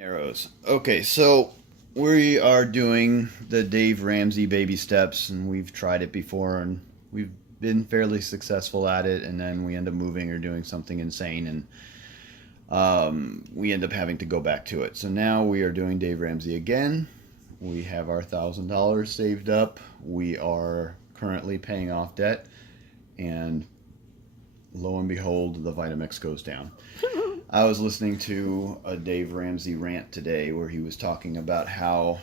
Arrows. Okay, so we are doing the Dave Ramsey baby steps, and we've tried it before, and we've been fairly successful at it, and then we end up moving or doing something insane, and we end up having to go back to it. So now we are doing Dave Ramsey again. We have our $1,000 saved up. We are currently paying off debt, and lo and behold, the Vita-mix goes down. I was listening to a Dave Ramsey rant today where he was talking about how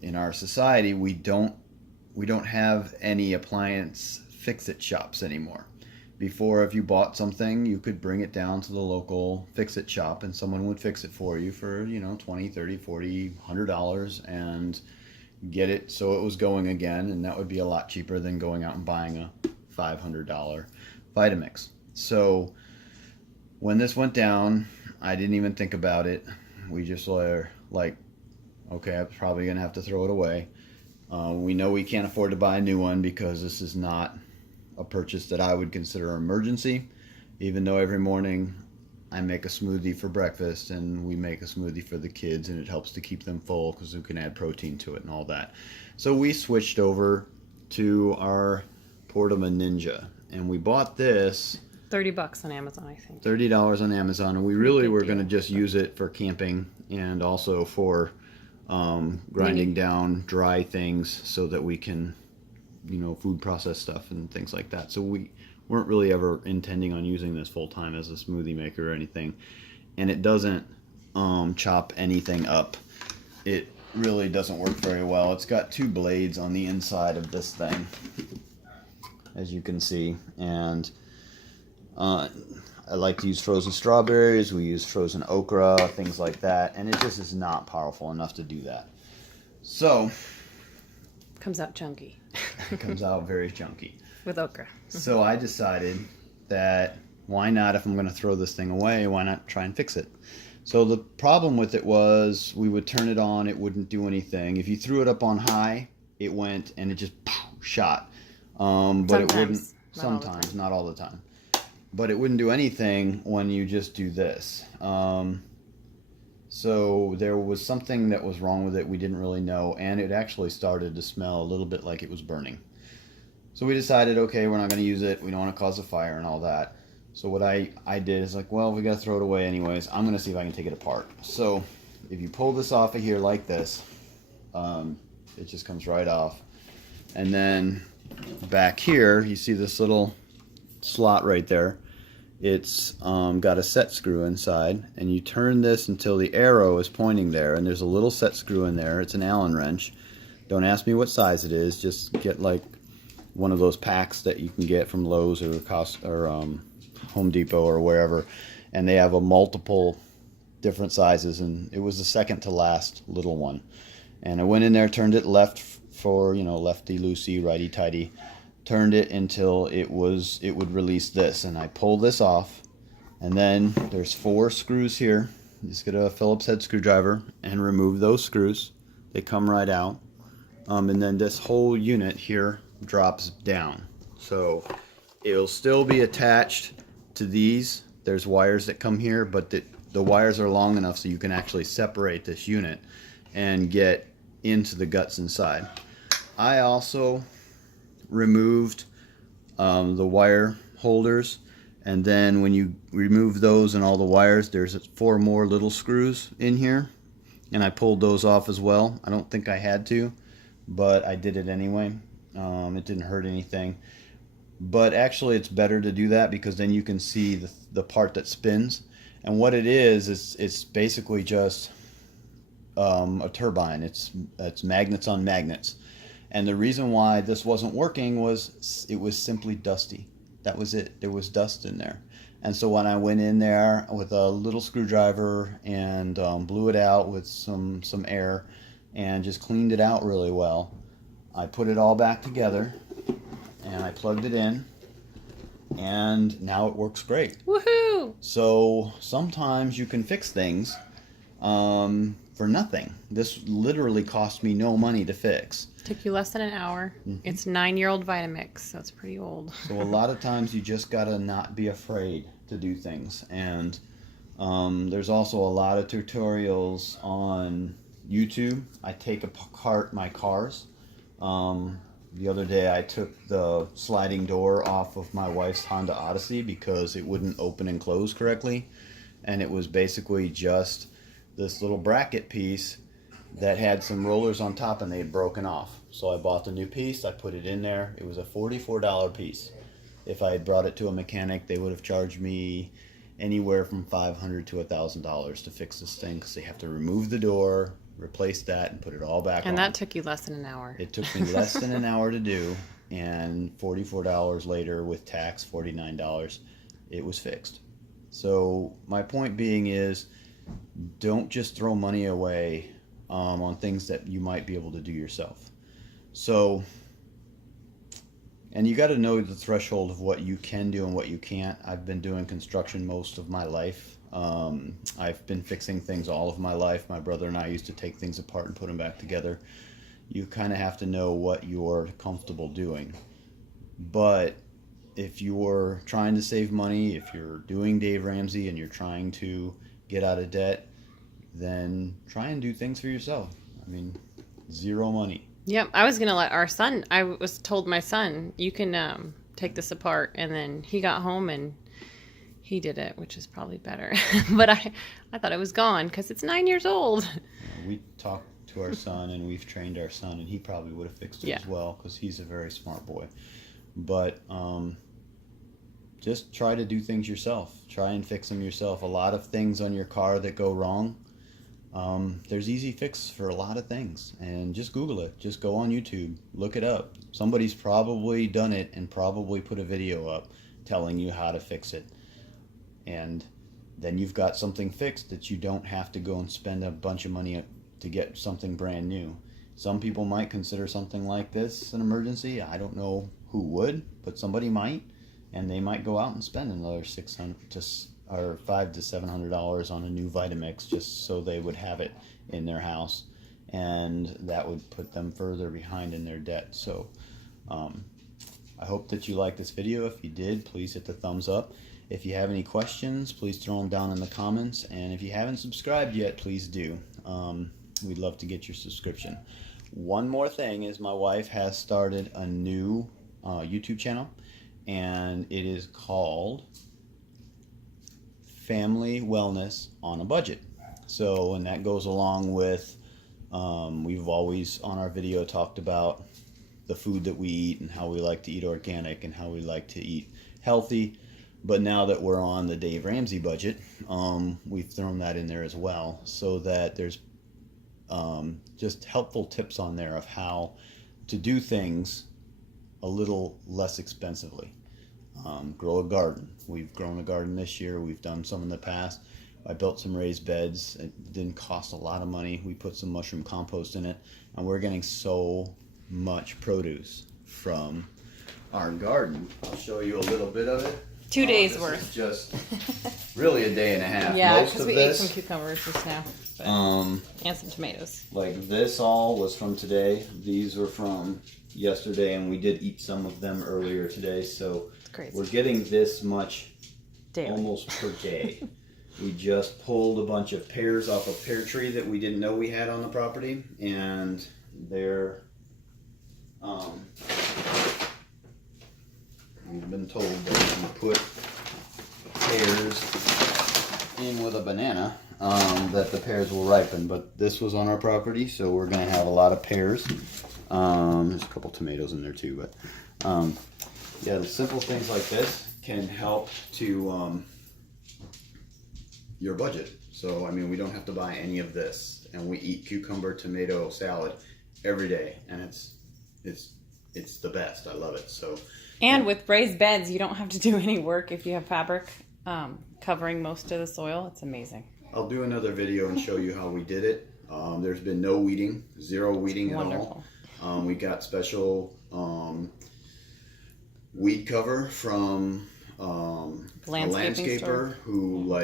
in our society we don't have any appliance fix-it shops anymore. Before, if you bought something, you could bring it down to the local fix-it shop and someone would fix it for you for, $20, $30, $40, $100 and get it so it was going again, and that would be a lot cheaper than going out and buying a $500 Vitamix. So when this went down, I didn't even think about it. We just were like, okay, I'm probably going to have to throw it away. We know we can't afford to buy a new one because this is not a purchase that I would consider an emergency, even though every morning I make a smoothie for breakfast and we make a smoothie for the kids, and it helps to keep them full because we can add protein to it and all that. So we switched over to our Portama Ninja, and we bought this $30 on Amazon, I think. $30 on Amazon, and we really were going to just use it for camping and also for grinding down dry things so that we can, food process stuff and things like that. So we weren't really ever intending on using this full time as a smoothie maker or anything, and it doesn't chop anything up. It really doesn't work very well. It's got two blades on the inside of this thing, as you can see, and I like to use frozen strawberries. We use frozen okra, things like that, and it just is not powerful enough to do that. So Comes out chunky. it comes out very chunky. With okra. So I decided that why not, if I'm going to throw this thing away, why not try and fix it? So the problem with it was we would turn it on, it wouldn't do anything. If you threw it up on high, it went and it just shot. But it wouldn't, sometimes, not all the time. But it wouldn't do anything when you just do this. So there was something that was wrong with it we didn't really know, and it actually started to smell a little bit like it was burning. So we decided, okay, we're not going to use it. We don't want to cause a fire and all that. So what I did is like, well, we got to throw it away anyways. I'm going to see if I can take it apart. So if you pull this off of here like this, it just comes right off. And then back here, you see this little slot right there. It's got a set screw inside, and you turn this until the arrow is pointing there, and there's a little set screw in there. It's an Allen wrench. Don't ask me what size it is. Just get like one of those packs that you can get from Lowe's or Home Depot or wherever, and they have a multiple different sizes, and it was the second to last little one. And I went in there, turned it left for lefty loosey, righty tighty. Turned it until it would release this, and I pull this off, and then there's 4 screws here. You just get a Phillips head screwdriver and remove those screws. They come right out, and then this whole unit here drops down. So it'll still be attached to these. There's wires that come here, but the wires are long enough so you can actually separate this unit and get into the guts inside. I also removed the wire holders, and then when you remove those and all the wires, there's 4 more little screws in here, and I pulled those off as well. I don't think I had to, but I did it anyway. It didn't hurt anything, but actually it's better to do that because then you can see the part that spins, and what it is it's basically just a turbine. It's magnets on magnets. And the reason why this wasn't working was it was simply dusty. That was it. There was dust in there. And so when I went in there with a little screwdriver and blew it out with some air and just cleaned it out really well, I put it all back together and I plugged it in, and now it works great. Woohoo! So sometimes you can fix things for nothing. This literally cost me no money to fix. Took you less than an hour. Mm-hmm. It's 9-year-old Vita-mix, so it's pretty old. So a lot of times you just gotta not be afraid to do things, and There's also a lot of tutorials on YouTube. I take apart my cars. The other day I took the sliding door off of my wife's Honda Odyssey because it wouldn't open and close correctly. And it was basically just this little bracket piece that had some rollers on top and they had broken off. So I bought the new piece, I put it in there. It was a $44 piece. If I had brought it to a mechanic, they would have charged me anywhere from $500 to $1,000 to fix this thing because they have to remove the door, replace that, and put it all back on. And that took you less than an hour. It took me less than an hour to do, and $44 later with tax, $49, it was fixed. So my point being is, don't just throw money away on things that you might be able to do yourself. So, and you got to know the threshold of what you can do and what you can't. I've been doing construction most of my life. I've been fixing things all of my life. My brother and I used to take things apart and put them back together. You kind of have to know what you're comfortable doing. But if you're trying to save money, if you're doing Dave Ramsey and you're trying to get out of debt, then try and do things for yourself. I mean, zero money. Yep, I was gonna let our son. I was told my son, you can take this apart, and then he got home and he did it, which is probably better. But I thought it was gone because it's 9 years old. We talked to our son and we've trained our son, and he probably would have fixed it as well because he's a very smart boy. But just try to do things yourself. Try and fix them yourself. A lot of things on your car that go wrong, there's easy fix for a lot of things, and just Google it. Just go on YouTube, look it up. Somebody's probably done it and probably put a video up telling you how to fix it, and then you've got something fixed that you don't have to go and spend a bunch of money to get something brand new. Some people might consider something like this an emergency. I don't know who would, but somebody might, and they might go out and spend another $500 to $700 on a new Vita-mix just so they would have it in their house, and that would put them further behind in their debt. So I hope that you liked this video. If you did, please hit the thumbs up. If you have any questions, please throw them down in the comments, and if you haven't subscribed yet, please do. We'd love to get your subscription. One more thing is my wife has started a new YouTube channel, and it is called Family Wellness on a Budget. So, and that goes along with, we've always on our video talked about the food that we eat and how we like to eat organic and how we like to eat healthy. But now that we're on the Dave Ramsey budget, we've thrown that in there as well, so that there's just helpful tips on there of how to do things a little less expensively. Grow a garden. We've grown a garden this year. We've done some in the past. I built some raised beds. It didn't cost a lot of money. We put some mushroom compost in it, and we're getting so much produce from our garden. I'll show you a little bit of it. 2 days This worth. is just really a day and a half. Yeah, Most because of we this, ate some cucumbers just now, but, and some tomatoes. like this all was from today. These were from yesterday, and we did eat some of them earlier today. So Crazy. we're getting this much Daily. almost per day. We just pulled a bunch of pears off a pear tree that we didn't know we had on the property, and they're we've been told that if you put pears in with a banana, that the pears will ripen. But this was on our property, so we're going to have a lot of pears. There's a couple tomatoes in there too, but yeah, the simple things like this can help to your budget. So I mean, we don't have to buy any of this, and we eat cucumber tomato salad every day, and it's the best. I love it. So. And with raised beds, you don't have to do any work if you have fabric covering most of the soil. It's amazing. I'll do another video and show you how we did it. There's been no weeding, zero weeding at Wonderful. all. We got special weed cover from a landscaper who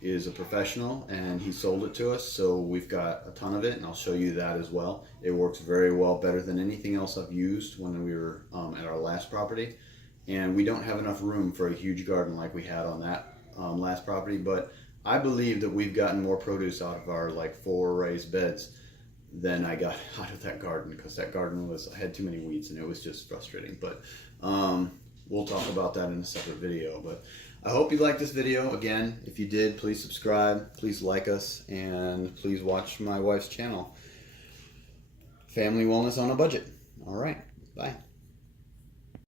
is a professional, and he sold it to us. So we've got a ton of it, and I'll show you that as well. It works very well, better than anything else I've used when we were at our last property. And we don't have enough room for a huge garden like we had on that last property, but I believe that we've gotten more produce out of our like 4 raised beds than I got out of that garden, because that garden had too many weeds and it was just frustrating. But we'll talk about that in a separate video. But I hope you liked this video. Again, if you did, please subscribe, please like us, and please watch my wife's channel, Family Wellness on a Budget. All right, bye.